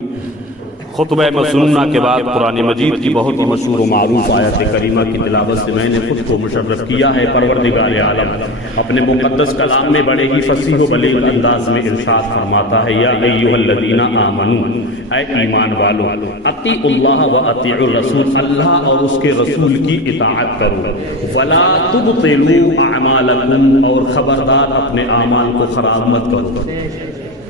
خطبہ مسنہ کے بعد قرآن مجید کی بہت ہی مشہور و معروف آیت کریمہ کی تلاوت سے میں نے خود کو مشرف کیا ہے۔ پروردگار عالم اپنے مقدس کلام میں بڑے ہی فصیح و بلیغ انداز میں ارشاد فرماتا ہے، یا ایھا الذین آمنوا، اے ایمان والو، اطیعوا اللہ و اطیعوا الرسول، اللہ اور اس کے رسول کی اطاعت کرو، ولا تبطلوا اعمالکم، اور خبردار اپنے اعمال کو خراب مت کرو۔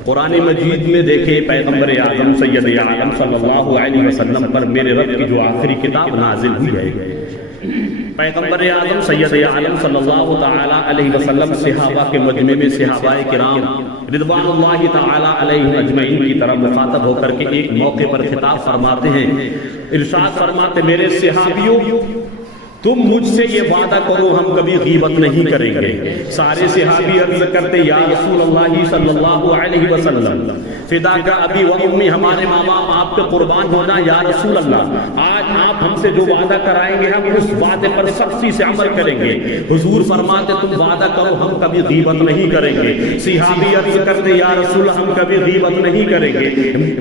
قرآن مجید میں دیکھیں پیغمبر اعظم سید عالم صلی اللہ علیہ وسلم پر میرے رب کی جو آخری کتاب نازل ہوئی ہے، پیغمبر اعظم سید عالم صلی اللہ تعالی علیہ وسلم صحابہ کے مجمع میں صحابہ کرام رضوان اللہ تعالی علیہ اجمعین کی طرف مخاطب ہو کر کے ایک موقع پر خطاب فرماتے ہیں، ارشاد فرماتے، میرے صحابیوں، تم مجھ سے یہ وعدہ کرو ہم کبھی غیبت نہیں کریں گے۔ سارے صحابی عرض کرتے، یا رسول اللہ صلی اللہ علیہ وسلم، فداک ابی و امی، ہمارے ماں باپ آپ پہ قربان ہونا یا رسول اللہ، آج آپ ہم سے جو وعدہ کرائیں گے ہم اس وعدے پر سختی سے عمل کریں گے۔ حضور فرماتے، تم وعدہ کرو ہم کبھی غیبت نہیں کریں گے۔ صحابی عرض کرتے، یا رسول اللہ، ہم کبھی غیبت نہیں کریں گے۔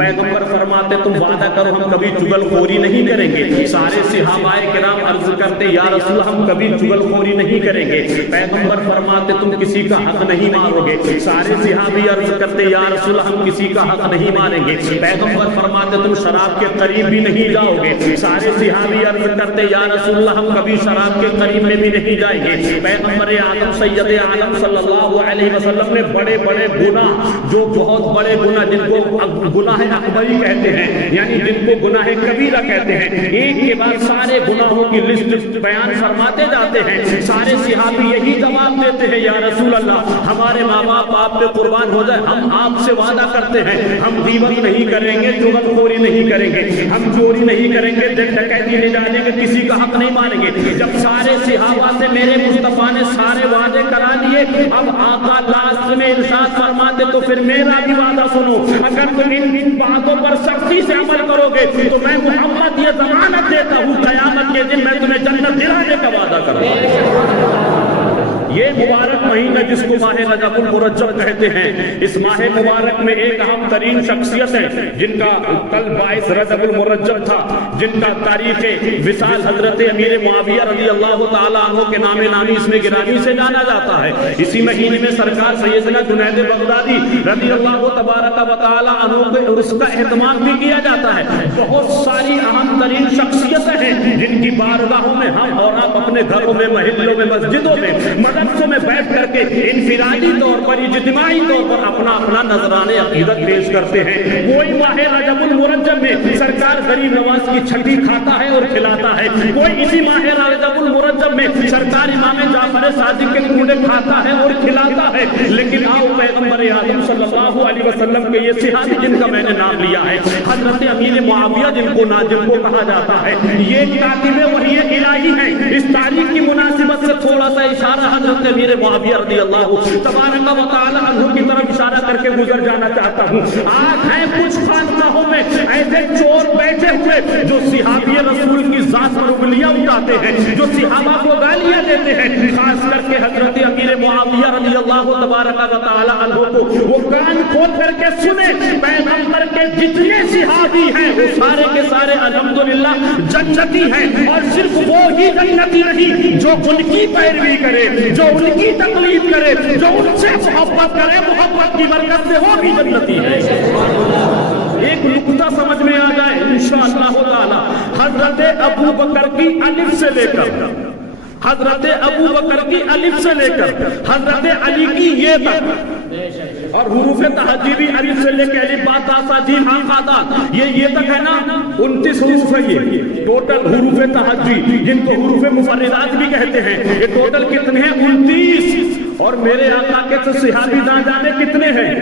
پیغمبر فرماتے، تم وعدہ کرو ہم کبھی چغل خوری نہیں کریں گے۔ سارے صحابہ کرام عرض کرتے، یا رسول اللہ، ہم کبھی چغل خوری نہیں کریں گے۔ پیغمبر فرماتے، تم کسی کا حق نہیں مارو گے۔ سارے صحابی عرض کرتے، یا رسول اللہ، ہم کسی کا حق نہیں ماریں گے۔ پیغمبر فرماتے، تم شراب کے قریب بھی نہیں جاؤ گے۔ سارے صحابی عرض کرتے، یا رسول اللہ، ہم کبھی شراب کے قریب میں بھی نہیں جائیں گے۔ پیغمبر اعظم سید عالم صلی اللہ علیہ وسلم نے بڑے بڑے گناہ، جو بہت بڑے گناہ جن کو گناہ اکبری کہتے ہیں، یعنی جن کو گناہ کبیرہ کہتے ہیں، ایک کے بعد سارے گناہوں کی لسٹ بیان فرماتے جاتے ہیں۔ سارے صحابی یہی جواب دیتے ہیں، یا رسول اللہ، ہمارے ماں باپ آپ پہ قربان ہو جائے، ہم آپ سے وعدہ کرتے ہیں ہم غیبت نہیں کریں گے، چغل خوری نہیں کریں گے، ہم چوری نہیں کریں گے، ڈکیتی نہیں ڈالیں گے، کسی کا حق نہیں مانیں گے۔ جب سارے صحابہ سے میرے مصطفیٰ نے سارے وعدے کرا دیے، اب آقا لاسٹ میں ارشاد فرماتے، تو پھر میرا بھی وعدہ سنو، اگر تم ان باتوں پر سختی سے عمل کرو گے تو میں محمد یہ ضمانت دیتا ہوں، قیامت کے دن میں تمہیں جنت دلانے کا وعدہ کرتا ہوں۔ یہ مبارک مہینہ جس کو ماہ رجب المرجب کہتے ہیں، اس ماہ مبارک میں ایک اہم ترین شخصیت ہے جن کا کل باعث رجب المرجب تھا، جن کا تاریخ وصال حضرت امیر معاویہ رضی اللہ تعالیٰ عنہ کے نام نامی اس میں گرامی سے جانا جاتا ہے۔ اسی مہینے میں سرکار سیدنا جنید بغدادی رضی اللہ تبارک و تعالیٰ عنہ کے اس کا اہتمام بھی کیا جاتا ہے۔ بہت ساری اہم ترین شخصیتیں ہیں جن کی بارگاہوں میں ہم اور آپ اپنے گھروں میں، محلوں میں، مسجدوں میں، مدرسوں میں بیٹھ کر کے انفرادی طور پر، اجتماعی طور پر اپنا اپنا نذرانِ عقیدت پیش کرتے ہیں۔ کوئی ماہ رجب المرجب میں سرکار غریب نواز کی چھٹی کھاتا ہے اور کھلاتا ہے، کوئی اسی ماہ رجب المرجب میں سرکار امام جعفر صادق کے ٹکڑے کھاتا ہے اور کھلاتا ہے۔ لیکن آؤ پیغمبر اعظم صلی اللہ علیہ وسلم کے یہ صحابی جن کا میں نے نام لیا ہے، حضرت امیر معاویہ جن کو کہا جاتا ہے، یہ کاتب وحی الہی ہیں۔ اس تاریخ کی مناسبت سے تھوڑا سا اشارہ حضرت امیر معاویہ رضی اللہ تبارک و تعالی عنہ کی طرف اشارہ کر کے گزر جانا چاہتا ہوں۔ آج ہیں کچھ خانقاہوں میں ایسے چور بیٹھے ہوئے جو صحابی رسول کی ذات پر انگلیاں اٹھاتے ہیں، جو صحابہ کو گالیاں دیتے ہیں، خاص کر کے حضرت امیر معاویہ رضی اللہ تبارک و تعالی عنہ کو وہ کان کھول کر کے سنے، پیغمبر کے جتنے صحابی ہیں وہ سارے کے سارے الحمدللہ جنتی ہیں، اور صرف وہ ہی جنتی نہیں جو ان کی پیروی کرے، جو ان کی تقلید کرے، جو ان سے محبت کرے، محبت کی برکت سے وہ بھی جنتی ہے۔ ایک نقطہ سمجھ میں آ جائے انشاءاللہ تعالی، حضرت ابو بکر کی الف سے لے کر، حضرت ابو بکر کی الف سے لے کر حضرت علی کی یہ تک، اور حروف تہجی بھی الف سے لے کے الف با تا سا جیم ہا قا دا، یہ تک ہے نا، 29 حروف ہے یہ ٹوٹل حروف تہجی، جن کو حروف مفردات بھی کہتے ہیں۔ یہ ٹوٹل کتنے ہیں؟ 29۔ اور میرے آقا کے تو صحابی نہ جانے کتنے ہیں،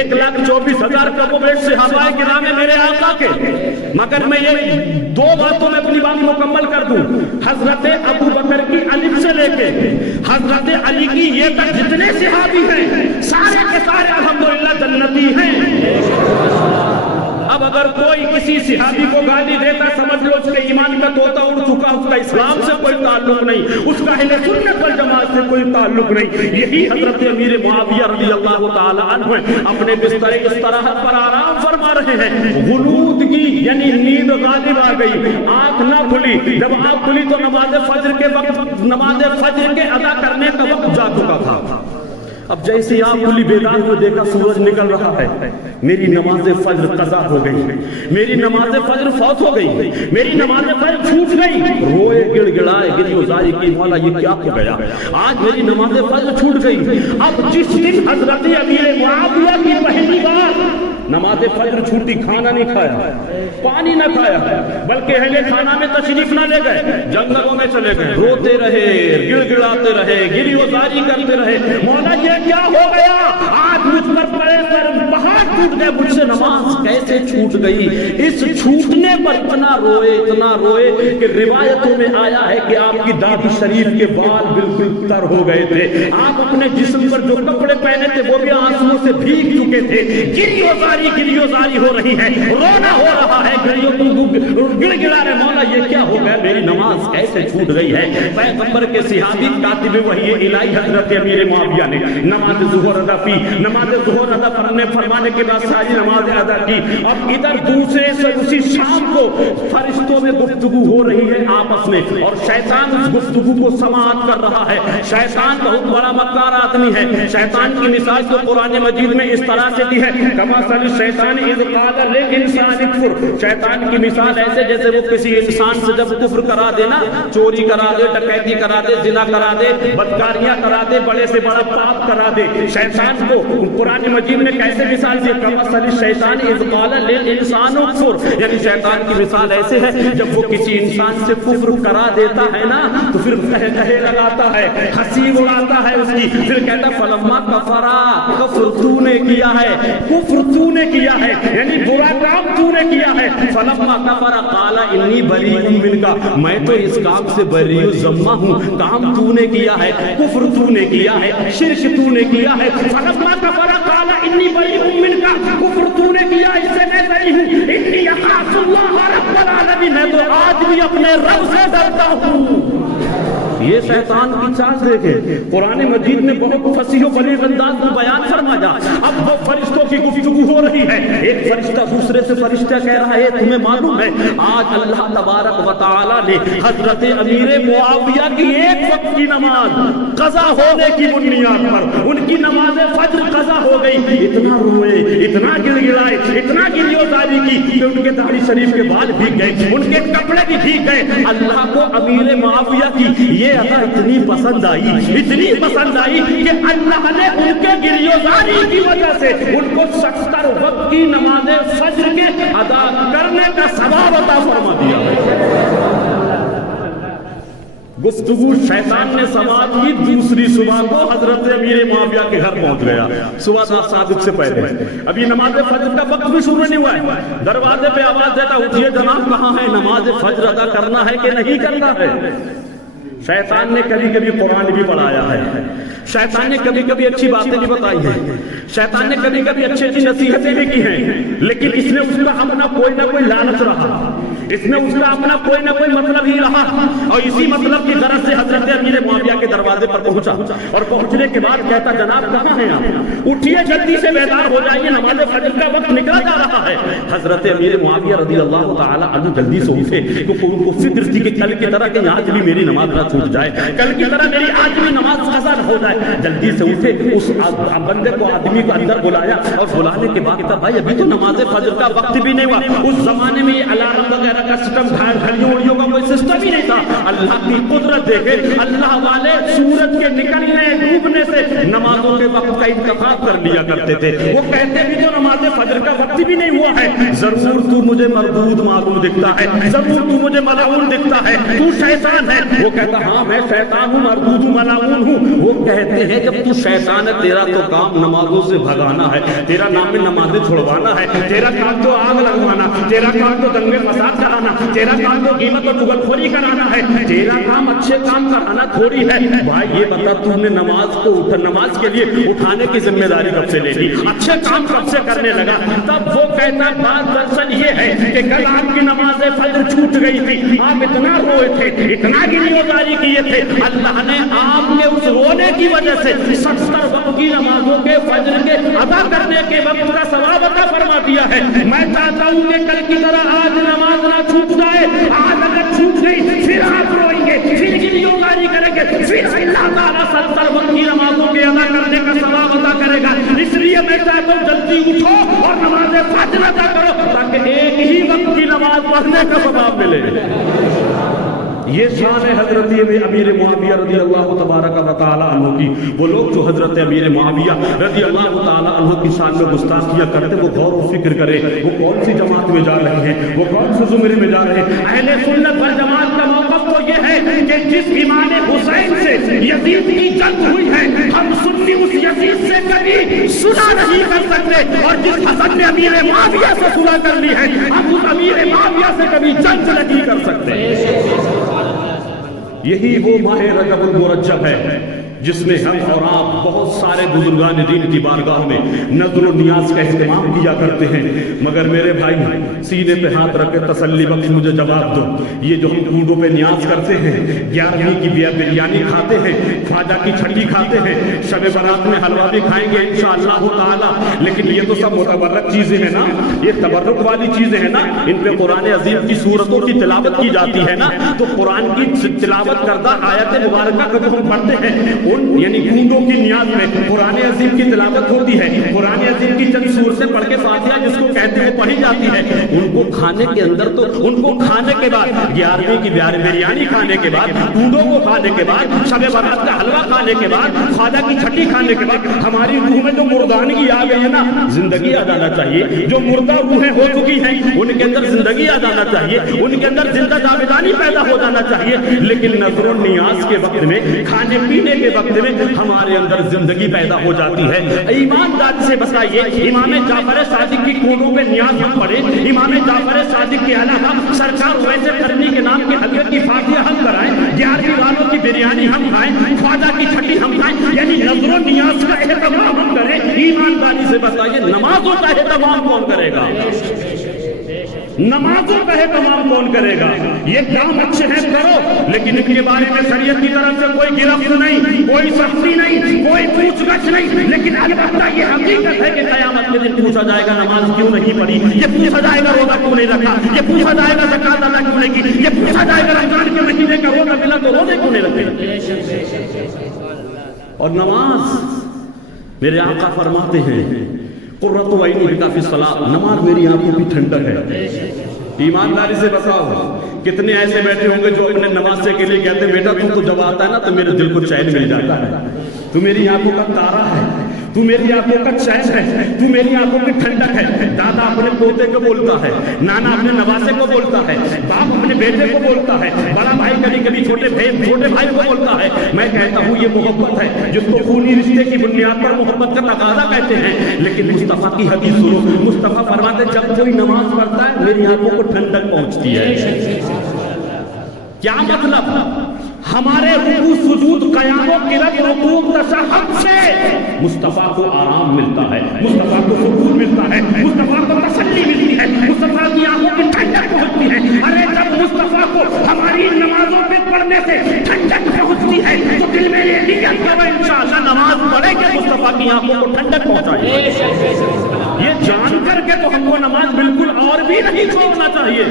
1,24,000 کا وہ بیش صحابہ کرام ہے میرے آقا کے۔ مگر میں یہ دو باتوں میں اپنی بات مکمل کر دوں، حضرت ابو بکر کی الف سے لے کے حضرت علی کی یہ تک جتنے صحابی ہیں سارے کے سارے الحمدللہ جنتی ہیں۔ اب اگر کوئی کسی صحابی کو گالی دیتا سمجھ لو اس کے ایمان کا طوطا اڑ چکا، اس کا اسلام سے کوئی تعلق نہیں، اس کا اہل سنت والجماعت سے کوئی تعلق نہیں۔ یہی حضرت امیر معاویہ رضی اللہ تعالی عنہ اپنے بستر استراحت پر آرام فرما رہے ہیں، غنود کی یعنی نیند غالب آ گئی، آنکھ نہ کھلی، جب آنکھ کھلی تو نماز فجر کے وقت، نماز فجر کے ادا کرنے کا وقت جا چکا تھا۔ اب جیسے ہی آنکھ کھلی بیدار ہوئے، دیکھا سورج نکل رہا ہے، میری نماز فجر قضا ہو گئی، میری نماز فجر فوت ہو گئی، میری نماز فجر چھوٹ گئی، روئے گڑ گڑائے گری وزاری کی، مولا یہ کیا ہو گیا، آج میری نماز فجر چھوٹ گئی۔ اب جس دن حضرت امیر معاویہ کی پہلی بار نماز فجر چھوٹی، کھانا نہیں کھایا، پانی نہ کھایا، بلکہ اہل خانہ میں تشریف نہ لے گئے، جنگلوں میں چلے گئے، روتے رہے، گڑ گڑاتے رہے، گری وزاری کرتے رہے، مولا یہ کیا ہو گیا، آج مجھ پر پڑے پر پہاڑ ٹوٹ گئے، مجھ سے نماز کیسے چھوٹ گئی۔ اس چھوٹنے پر اتنا روئے کہ روایتوں میں آیا ہے کہ آپ کی داڑھی شریف کے بال بالکل تر ہو گئے تھے، آپ اپنے جسم پر جو کپڑے پہنے تھے وہ بھی آنسوؤں سے بھیگ چکے تھے، گری وزاری ہو رہی ہے، رونا ہو رہا ہے، گڑ گڑا رہے، مولا یہ کیا ہو گیا، میری نماز کیسے چھوٹ گئی ہے۔ پیغمبر کے صحابی کاتب وحی الہی حضرت امیر معاویہ نے نماز ظہر ادا کی، نماز ظہر ادا فرمانے کے بعد ساری نماز ادا کی۔ اب ادھر دوسرے سے اسی شام کو فرشتوں میں گفتگو ہو رہی ہے آپس میں، اور شیطان اس گفتگو کو سماعت کر رہا ہے۔ شیطان بہت بڑا مکار آدمی ہے، شیطان کی مثال تو قرآن مجید میں اس طرح سے دی ہے، کمثل الشیطان اذ قال للانسان اکفر، شیطان کی مثال ایسے جیسے وہ کسی انسان سے جب کفر کرا دے نا، چوری کرا دے، ڈکیتی کرا دے، زنا کرا دے، بدکاریاں کرا دے، بڑے سے بڑا پاپ کرا دے، شیطان کو قرآن مجید میں کیسے مثال دی، کمثل الشیطان اذ قال للانسان اکفر، یعنی شیطان کی مثال ایسے ہے جب وہ کسی انسان سے کفر کرا دیتا ہے نا تو پھر کہے لگاتا ہے، ہنسی اڑاتا ہے اس کی، پھر کہتا فلما کفرا، کفر تو نے کیا ہے، کفر تو نے کیا ہے، یعنی برا کام تو نے کیا ہے، فلما کفرا قال انی بریء منک، میں تو اس کام سے بری و ذمہ ہوں، کام تو نے کیا ہے، کفر تو نے کیا ہے، شرک تو نے کیا ہے، فلما کفرا قال انی بریء منک، کفر تو نے کیا، اس سے میں بری ہوں، انی اخاف اللہ رب العالمین، میں تو آج بھی اپنے رب سے ڈرتا ہوں۔ یہ شیطان کی چال دیکھے، قرآن مجید نے بہت فصیح و بلیغ انداز میں بیان فرمایا۔ اب وہ فرشتوں کی گفتگو ہو رہی ہے، ایک فرشتہ دوسرے سے فرشتہ کہہ رہا ہے تمہیں معلوم ہے آج اللہ تبارک و تعالی نے حضرت امیر معاویہ کی ایک وقت کی نماز قضا ہونے کی بنیاد پر ان کی نماز فجر قضا ہو گئی۔ اتنا روئے، اتنا گڑ گڑائے، اتنا گریوزاری کی کہ ان کے داڑھی شریف کے بال بھیگ گئے، ان کے کپڑے بھی بھیگ گئے۔ اللہ کو امیر معاویہ کی یہ ادا اتنی پسند آئی کہ اللہ نے ان کے گریوزاری کی وجہ سے ان کو 70 وقت کی نماز فجر کے ادا کرنے کا ثواب عطا فرما دیا۔ گفتگو شیطان نے سماعت کی، دوسری صبح کو حضرت امیر معاویہ کے گھر پہنچ گیا، صبح صادق سے پہلے، ابھی نماز فجر کا وقت بھی شروع نہیں ہوا ہے، دروازے پہ آواز دیتا اٹھیے جناب کہاں ہے، نماز فجر ادا کرنا ہے کہ نہیں کرنا ہے۔ شیطان نے کبھی کبھی قرآن بھی پڑھایا ہے، شیطان نے کبھی کبھی اچھی باتیں بھی بتائی ہیں، شیطان نے کبھی کبھی اچھی اچھی نصیحتیں بھی کی ہیں، لیکن اس نے اس کا اپنا کوئی نہ کوئی لالچ رہا، اس نے اس کا اپنا کوئی نہ کوئی مطلب ہی رہا، اور اسی مطلب کی غرض سے حضرت امیر معاویہ کے دروازے پر پہنچا، اور پہنچنے کے بعد کہتا جناب کہاں ہیں آپ، اٹھیے جلدی سے بیدار ہو جائیے، نماز فجر کا وقت نکلا جا رہا ہے۔ حضرت امیر معاویہ رضی اللہ تعالی عنہ جلدی سے اٹھے، کیونکہ ان کو فکر تھی کہ کل کی طرح کہ آج بھی میری نماز نہ چھوٹ جائے، کل کی طرح میری آج بھی نماز قضا نہ ہو جائے۔ جلدی سے اٹھے، اس بندے کو آدمی کو اندر بلایا، اور بلانے کے بعد بھائی ابھی تو نماز فجر کا وقت بھی نہیں ہوا، اس زمانے میں یہ الارم وغیرہ کا سسٹم گھڑیوں وڑیوں کا کوئی سسٹم ہی نہیں تھا۔ اللہ کی قدرت دیکھے، اللہ والے سورج کے نکلنے ڈوبنے سے نمازوں کے وقت کا انتخاب کر لیا کرتے تھے، وہ کہتے بھی تو نماز فجر کا وقت بھی نہیں ہوا ہے، ضرور تو مجھے مردود معلوم دکھتا ہے، ضرور تو مجھے ملعون دکھتا ہے، تو شیطان ہے۔ وہ کہتا ہاں میں شیطان ہوں، مردود ہوں، ملعون ہوں۔ وہ کہتے ہیں جب تو شیطان ہے تیرا تو کام نمازوں سے بھگانا ہے، تیرا نام میں نمازیں چھڑوانا ہے، تیرا کام تو آگ لگوانا، تیرا کام تو دنگے فساد کرانا، تیرا کام تو غیبت اور چغل خوری کرانا ہے، تیرا کام اچھے کام کرانا تھوڑی ہے۔ بھائی یہ بتا تم نے نماز کے لیے اٹھانے کی ذمہ داری کب سے لے لی، اچھے کام کب سے کرنے لگا؟ تب وہ کہتا بات دراصل یہ ہے کہ کل آپ کی نماز فجر چھوٹ گئی تھی، آپ اتنا روئے تھے، اتنا گریبانگاری کیے تھے، اللہ نے آپ کے اس رونے کی وجہ سے 70 وقت کی نمازوں کے فجر کے ادا کرنے کے وقت کا ثواب عطا فرما دیا ہے۔ میں چاہتا ہوں کہ کل کی طرح آج نماز نہ چھوٹ جائے، آج اگر چھوٹ گئی پھر آپ روئیں گے، پھر گریبانگاری کریں گے، پھر اللہ تعالیٰ 70 وقت کی نمازوں کے ادا کرنے کا ثواب عطا کرے گا۔ اس لیے میں چاہتا ہوں جلدی اٹھو اور نماز فجر ادا کرو تاکہ ایک ہی وقت کی نماز پڑھنے کا ثواب ملے۔ یہ شان ہے حضرت امیر معاویہ رضی اللہ تبارک و تعالی عنہ کی۔ وہ لوگ جو حضرت امیر معاویہ رضی اللہ تعالی عنہ کی شان میں گستاخیاں کرتے، وہ غور و فکر کرے وہ کون سی جماعت میں جا رہے ہیں، وہ کون سے زمرے میں جا رہے ہیں۔ اہل سنت والجماعت کا موقف تو یہ ہے کہ جس امام حسین سے یزید کی جنگ ہوئی ہے، ہم سنی اس یزید سے کبھی صلح نہیں کر سکتے، اور جس حسن نے امیر معاویہ سے صلح کر لی ہے، ہم اس امیر معاویہ سے کبھی جنگ نہیں کر سکتے۔ یہی وہ ماہ رجب المرجب ہے جس میں ہم اور آپ بہت سارے بزرگان دین کی بارگاہ میں نظر و نیاز کا اہتمام کیا کرتے ہیں، مگر میرے بھائی سینے پہ ہاتھ رکھ کے تسلی بخش مجھے جواب دو، یہ جو ہم کوڈوں پہ نیاز کرتے ہیں، 11ویں کی بریانی کھاتے ہیں، خواجہ کی چھٹی کھاتے ہیں، شب برات میں حلوہ بھی کھائیں گے انشاءاللہ تعالی، لیکن یہ تو سب متبرک چیزیں ہیں نا، یہ تبرک والی چیزیں ہیں نا، ان پہ قرآن عظیم کی سورتوں کی تلاوت کی جاتی ہے نا، تو قرآن کی تلاوت کردہ آیت مبارکہ کو ہم پڑھتے ہیں، یعنی گونگوں کی نیاز میں قرآن عظیم کی تلاوت ہوتی ہے، قرآن عظیم کی چند سورتیں پڑھ کے فاتحہ جس کو کہتے ہیں پڑھی جاتی ہے، ان کو کھانے کے اندر تو ان کو کھانے کے بعد 11ویں کی بریانی کھانے کے بعد، گونگوں کو کھانے کے بعد، شب برات کا حلوہ کھانے کے بعد، خواجہ کی چھٹی کھانے کے بعد ہماری روح میں جو مردانگی آ گئی ہے نا، زندگی آ جانا چاہیے۔ جو مردہ روحیں ہو چکی ہیں ان کے اندر زندگی آ جانا چاہیے، ان کے اندر زندہ جاویدانی پیدا ہو جانا چاہیے، لیکن نظر و نیاز کے وقت میں، کھانے پینے کے وقت میں ہمارے اندر زندگی پیدا ہو جاتی ہے۔ ایماندار سے بتائیے، امام جعفر صادق کی کوڈوں پہ نیاز ہم پڑھیں، امام جعفر صادق کے علاوہ سرکار ویسے کرنی کے نام کے حضرت کی فاتحہ ہم کرائیں، 11ویں والوں کی بریانی ہم کھائیں، خواجہ کی چھٹی ہم کھائیں، یعنی نظر و نیاز کا اہتمام ہم کریں، ایمانداری سے بتائیے نمازوں کا اہتمام کون کرے گا؟ نمازوں کا اہتمام کون کرے گا؟ یہ کام اچھے ہیں کرو، لیکن ان کے بارے میں شریعت کی طرف سے کوئی گرفت نہیں، کوئی سختی نہیں، کوئی پوچھ گچھ نہیں، لیکن البتہ یہ حقیقت ہے کہ قیامت کے دن پوچھا جائے گا نماز کیوں نہیں پڑھی، یہ پوچھا جائے گا روزہ کیوں نہیں رکھا، یہ پوچھا جائے گا زکات ادا کیوں نہیں کی، یہ پوچھا جائے گا رمضان کے مہینے کا روزہ ملا تو روزے کیوں نہیں رکھے۔ اور نماز میرے آقا فرماتے ہیں قرۃ عینی فی الصلاۃ، نماز میری آنکھوں کی ٹھنڈک ہے۔ ایمانداری سے بتاؤ کتنے ایسے بیٹھے ہوں گے جو اپنے نماز کے لیے کہتے ہیں بیٹا تم تو جب آتا ہے نا تو میرے دل کو چین مل جاتا ہے، تو میری آنکھوں کا تارا ہے، تو میری آنکھوں کا چین ہے، تو میری آنکھوں کی ٹھنڈک ہے۔ دادا اپنے پوتے کو بولتا ہے، نانا اپنے نواسے کو بولتا ہے، باپ اپنے بیٹے کو بولتا ہے، بڑا بھائی کبھی کبھی چھوٹے بھائی کو بولتا ہے۔ میں کہتا ہوں یہ محبت ہے جس کو خونی رشتے کی بنیاد پر محبت کا تقاضا کہتے ہیں، لیکن مصطفیٰ کی حدیث سنو، مصطفیٰ فرماتے ہیں جب کوئی نماز پڑھتا ہے میری آنکھوں کو ٹھنڈک پہنچتی ہے۔ کیا مطلب؟ ہمارے رکوع سجود قیام و قرات رکوع تشہد سے مصطفیٰ کو آرام ملتا ہے، مصطفیٰ کو سکون ملتا ہے، مصطفیٰ کو تسلی ملتی ہے، مصطفیٰ کی آنکھوں کی ٹھنڈک پہنچتی ہے۔ ارے جب مصطفیٰ کو ہماری نمازوں پہ پڑھنے سے ٹھنڈک پہنچتی ہے تو دل میں یہ نیت کرو انشاءاللہ نماز پڑھے کہ مصطفیٰ کی آنکھوں کو ٹھنڈک پہنچائے۔ یہ جان کر کے تو ہم کو نماز بالکل اور بھی نہیں چھوڑنا چاہیے،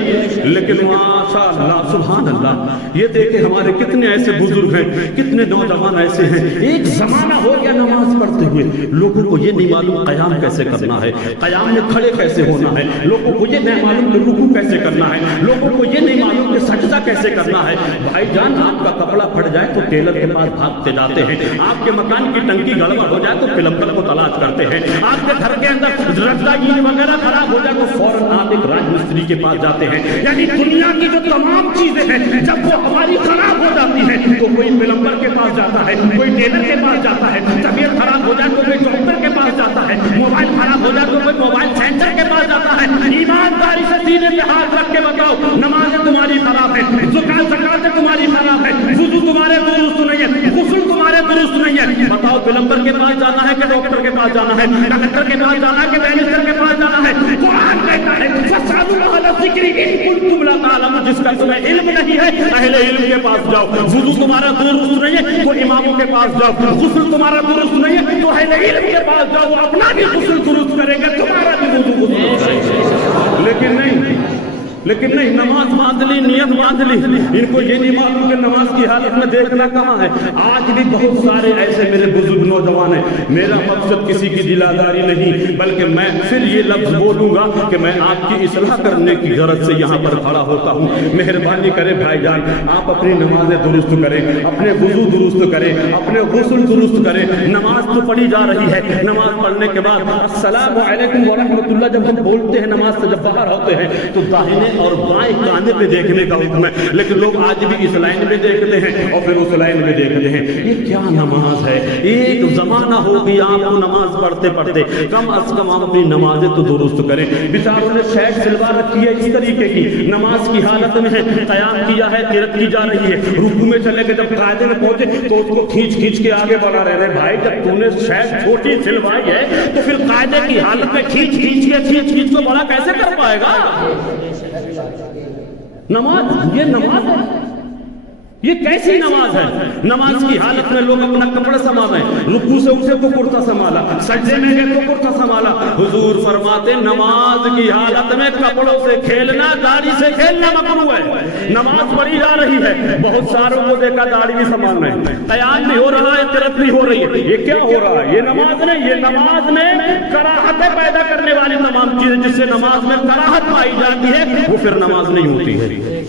لیکن ماشاءاللہ سبحان اللہ یہ دیکھیں ہمارے کتنے ایسے بزرگ ہیں، کتنے نوجوان ایسے ہیں، ایک زمانہ ہو گیا نماز پڑھتے ہوئے لوگوں کو یہ نہیں معلوم قیام کیسے کرنا ہے، قیام میں کھڑے کیسے ہونا ہے، لوگوں کو یہ نہیں معلوم کہ رکوع کیسے کرنا ہے، لوگوں کو یہ نہیں معلوم کہ سجدہ کیسے کرنا ہے۔ بھائی جان آپ کا کپڑا پھٹ جائے تو ٹیلر کے پاس بھاگتے جاتے ہیں، آپ کے مکان کی ٹنکی گڑبڑ ہو جائے تو پلمبر کو تلاش کرتے ہیں، آپ کے گھر کے اندر رضا اینٹ وغیرہ خراب ہو جائے تو فوراً آپ ایک راج مستری کے پاس جاتے ہیں۔ یعنی دنیا کی جو تمام چیزیں ہیں جب وہ ہماری خراب ہو جاتی ہیں تو کوئی پلمبر کے پاس جاتا ہے، کوئی ٹیلر کے پاس جاتا ہے، طبیعت خراب ہو جائے تو کوئی ڈاکٹر کے پاس جاتا ہے، موبائل خراب ہو جائے تو کوئی موبائل سینٹر کے پاس جاتا ہے۔ ایمانداری سے سینے پہ ہاتھ رکھ کے بتاؤ نمازیں تمہاری خراب ہے، زکاتیں تمہاری خراب ہے، وضو تمہارے درست نہیں ہے، غسل تمہارے درست نہیں ہے، بتاؤ پلمبر کے پاس جانا ہے کہ ڈاکٹر کے پاس جانا ہے، ڈاکٹر کے پاس جانا ہے کہ مینیجر کے پاس جانا ہے؟ قرآن کہتا ہے فَاسْأَلُوا کہ ان کنتم لا تعلمون، جس کا تمہیں علم نہیں ہے اہل علم کے پاس جاؤ. وضو تمہارا درست نہیں ہے تو اماموں کے پاس جاؤ. غسل تمہارا درست نہیں ہے تو اہل علم کے پاس جاؤ، وہ اپنا بھی غسل درست کریں گے، تمہارا بھی وضو درست کریں گے. لیکن نہیں نماز باندھ لی، نیت باندھ لی، ان کو یہ نہیں معلوم کہ نماز کی حالت میں دیکھنا کہاں ہے. آج بھی بہت سارے ایسے میرے بزرگ نوجوان ہیں. میرا مقصد کسی کی دلاداری نہیں، بلکہ میں پھر یہ لفظ بولوں گا کہ میں آپ کی اصلاح کرنے کی غرض سے یہاں پر کھڑا ہوتا ہوں. مہربانی کریں بھائی جان، آپ اپنی نمازیں درست کریں، اپنے وضو درست کریں، اپنے غسل درست کریں. نماز تو پڑھی جا رہی ہے، نماز پڑھنے کے بعد السلام علیکم ورحمۃ اللہ جب ہم بولتے ہیں نماز سے جب باہر ہوتے ہیں تو داہنے اور بائیں کانے پہ دیکھنے کا حکم ہے. لیکن لوگ آج بھی اس لائن میں دیکھتے ہیں اور پھر اس لائن میں دیکھتے ہیں. یہ کیا نماز ہے؟ ایک زمانہ ہو گیا آپ کو نماز پڑھتے پڑھتے، کم از کم آپ اپنی نمازیں تو درست کریں. بیچاروں نے شیٹ سلوا رکھی ہے اس طریقے کی، نماز کی حالت میں ہے، قیام کیا ہے، قرات کی جا رہی ہے، رکوع میں چلے گئے، جب قاعدے میں پہنچے تو اس کو کھینچ کے آگے بڑھا رہے ہیں. بھائی جب تو نے شیٹ چھوٹی سلوائی ہے تو پھر قاعدے کی حالت میں کھینچ کو بڑا کیسے کر پائے گا؟ نماز یہ نماز ہے؟ یہ کیسی نماز ہے؟ نماز کی حالت میں لوگ اپنا کپڑا سنبھالیں، رکوع سے اٹھے تو کرتا سنبھالا، سجدے میں گئے تو کرتا سنبھالا. حضور فرماتے نماز کی حالت میں کپڑوں سے کھیلنا، داڑھی سے کھیلنا ممنوع ہے. نماز پڑھی جا رہی ہے، بہت ساروں کو دیکھا داڑھی بھی سنبھال رہے ہیں، قیام بھی ہو رہا ہے، قرات بھی ہو رہی ہے. یہ کیا ہو رہا ہے؟ یہ نماز نہیں. یہ نماز میں کراہتیں پیدا کرنے والی تمام چیزیں، جس سے نماز میں کراہت پائی جاتی ہے وہ پھر نماز نہیں ہوتی ہے.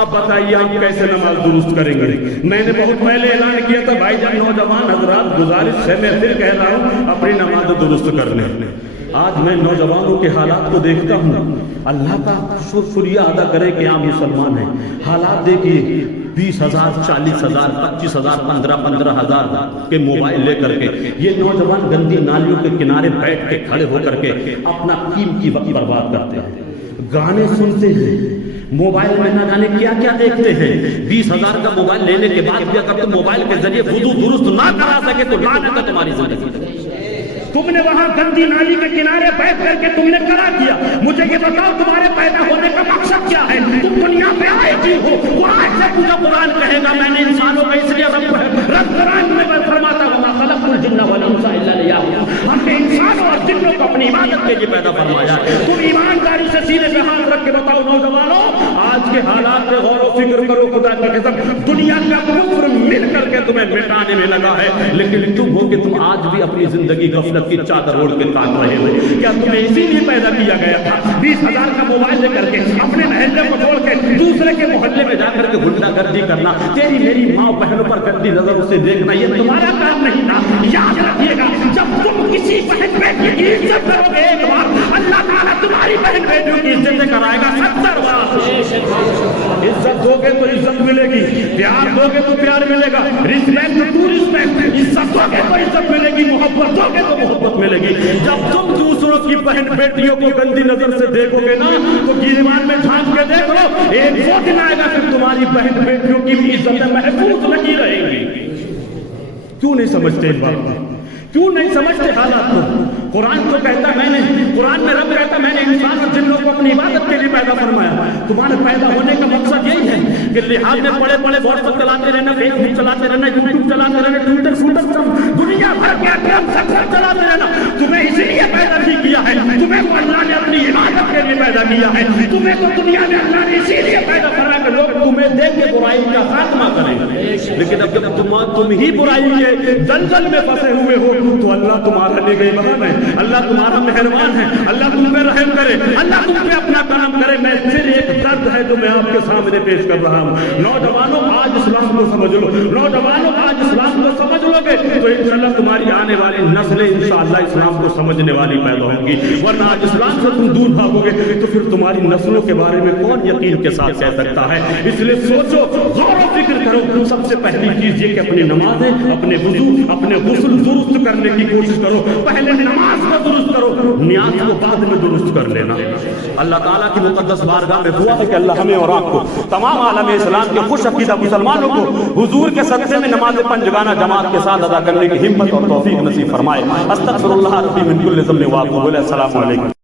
اب بتائیے آپ کیسے نماز درست کریں گے؟ میں نے بہت پہلے اعلان کیا تھا بھائی جان نوجوان حضرات، گزارش ہے میں پھر کہہ رہا ہوں اپنی نماز درست کر لیں. آج میں نوجوانوں کے حالات کو دیکھتا ہوں، اللہ کا شکریہ ادا کرے کہ آپ مسلمان ہیں. حالات دیکھیے، 20,000 40,000 25,000 15,000 کے موبائل لے کر کے یہ نوجوان گندی نالیوں کے کنارے بیٹھ کے کھڑے ہو کر کے اپنا قیمتی وقت برباد کرتے ہیں. گانے سنتے ہیں، موبائل میں نہ جانے کیا کیا دیکھتے ہیں. 20,000 کا موبائل لینے کے بعد بھی اگر تم موبائل کے ذریعے وضو درست نہ کرا سکے تو لعنت ہے تمہاری زندگی. تم نے وہاں گندی نالی کے کنارے بیٹھ کر کے تم نے کرا کیا. مجھے یہ بتاؤ تمہارے پیدا ہونے کا مقصد کیا ہے؟ تم دنیا پہ آئے کیوں ہو؟ قرآن سے پورا قرآن کہے گا میں نے انسانوں کا اس لیے رب قرآن میں فرماتا ہوں وما خلقت الجن والانس الا لیعبدون، ہم نے انسانوں اور جنوں کو اپنی عبادت کے لیے پیدا فرمایا ہے. تم ایمانداری سے سینے پہ ہاتھ رکھ کے بتاؤ نوجوانوں، آج کے حالات پہ غور و فکر کرو. خدا کی قسم دنیا کا کفر مل کر کے تمہیں مٹانے میں لگا ہے، لیکن تم ہو کہ تم آج بھی اپنی زندگی غفلت کی چادر اوڑھ کے کاٹ رہے ہو. کیا تمہیں اسی لیے پیدا کیا گیا تھا 20,000 کا موبائل لے کر کے اپنے محلے کو چھوڑ کے دوسرے کے محلے میں جا کر کے غنڈہ گردی کرنا، تیری میری ماں بہنوں پر گندی نظر سے دیکھنا، یہ تمہارا کام نہیں تھا. یاد رکھیے گا جب تم کسی بہن بیٹی کی عزت کرو گے ایک بار، اللہ تعالیٰ تمہاری بہن بیٹیوں کی عزت کرائے گا 70 بار. عزت دو گے تو عزت ملے گی، پیار دو گے تو پیار ملے گا، رسپیکٹ ٹو رسپیکٹ، عزت دو گے تو عزت ملے گی، محبت دو گے تو محبت ملے گی. جب تم دوسروں کی بہن بیٹیوں کو گندی نظر سے دیکھو گے نا تو گیروان میں جھانک کے دیکھ لو، ایک وہ دن آئے گا کہ تمہاری بہن بیٹیوں کی بھی عزت محفوظ نہیں رہے گی. کیوں نہیں سمجھتے اس بات کو؟ کیوں نہیں سمجھتے حالات کو؟ قرآن تو کہتا قرآن میں رب کہتا میں نے انسان اور جنوں کو اپنی عبادت کے لیے پیدا فرمایا. تمہارے پیدا ہونے کا مقصد یہی ہے کہ لحاظ میں بڑے واٹس ایپ چلاتے رہنا، فیس بک چلاتے رہنا، یوٹیوب چلاتے رہنا، ٹویٹر دنیا بھر کے چلاتے رہنا. تمہیں اسی لیے پیدا نہیں کیا ہے، تمہیں تو اللہ نے اپنی عبادت کے لیے پیدا کیا ہے. تمہیں تو دنیا میں اللہ نے اسی لیے پیدا کرا کہ لوگ تمہیں دیکھ کے برائی کا خاتمہ کریں. لیکن اب جب تم ہی برائی کے دلدل میں پھنسے ہوئے ہو تو اللہ تمہارا لے گئی بہن ہے، اللہ تمہارا مہربان ہے، اللہ تم پہ رحم کرے، اللہ تم پہ اپنا کرم کرے. میں پھر ایک درد ہے جو میں آپ کے سامنے پیش کر رہا ہوں. نوجوانوں آج اسلام کو سمجھ لو، نوجوانوں آج اسلام کو سمجھ لو گے تو انشاءاللہ تمہاری آنے والی نسلیں انشاءاللہ اسلام کو سمجھنے والی پیدا ہوں گی. ورنہ آج اسلام سے تم دور بھاگو گے تو پھر تمہاری نسلوں کے بارے میں کون یقین کے ساتھ کہہ سکتا ہے؟ اس لیے سوچو، غور و فکر کرو. سب سے پہلی چیز یہ کہ اپنی نمازیں، اپنے وضو، اپنے غسل درست کرنے کی کوشش کرو. پہلے نماز کو درست کرو، نیاز کو بعد میں درست کر لینا. اللہ تعالیٰ کی مقدس بارگاہ میں دعا ہے کہ اللہ ہمیں اور آپ کو، تمام عالم اسلام کے خوش عقیدہ مسلمانوں کو حضور کے صدقے میں نماز پنجگانہ جماعت کے ساتھ ادا کرنے کی ہمت اور توفیق نصیب فرمائے. استغفر اللہ ربی من کل ذنب و اتوب الیہ. السلام علیکم.